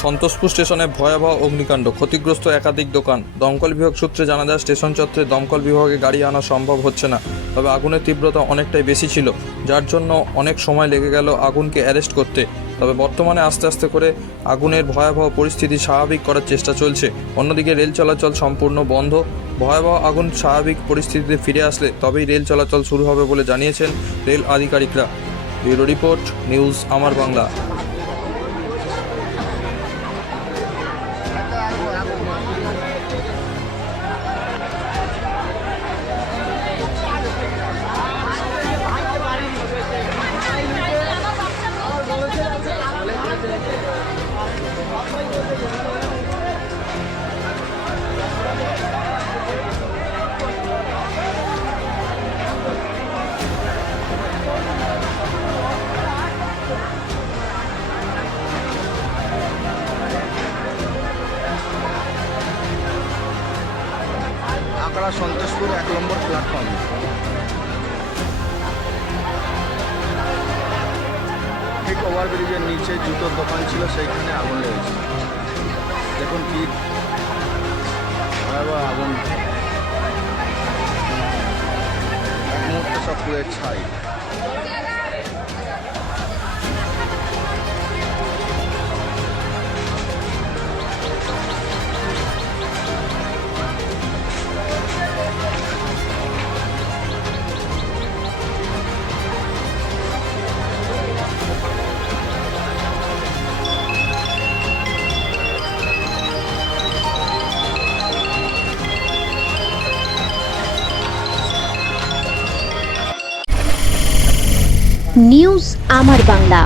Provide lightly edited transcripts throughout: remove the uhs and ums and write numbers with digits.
সন্তোষপুর স্টেশনে ভয়াবহ অগ্নিকাণ্ড, ক্ষতিগ্রস্ত একাধিক দোকান। দমকল বিভাগ সূত্রে জানা যায়, স্টেশন চত্বরে দমকল বিভাগে গাড়ি আনা সম্ভব হচ্ছে না। তবে আগুনের তীব্রতা অনেকটাই বেশি ছিল, যার জন্য অনেক সময় লেগে গেল আগুনকে অ্যারেস্ট করতে। তবে বর্তমানে আস্তে আস্তে করে আগুনের ভয়াবহ পরিস্থিতি স্বাভাবিক করার চেষ্টা চলছে। অন্যদিকে রেল চলাচল সম্পূর্ণ বন্ধ। ভয়াবহ আগুন স্বাভাবিক পরিস্থিতিতে ফিরে আসলে তবেই রেল চলাচল শুরু হবে বলে জানিয়েছেন রেল আধিকারিকরা। ব্যুরো রিপোর্ট, নিউজ আমার বাংলা। আকড়া সন্তোষপুর 1 নম্বর প্ল্যাটফর্ম। ঠিক ওভারব্রিজের নিচে জুতোর দোকান ছিল, সেইখানে আগুন লেগেছে। দেখুন কি ভয়াবহ আগুন, এক মুহূর্তে সব পুড়ে ছাই। নিউজ আমার বাংলা,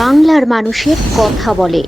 বাংলার মানুষের কথা বলে।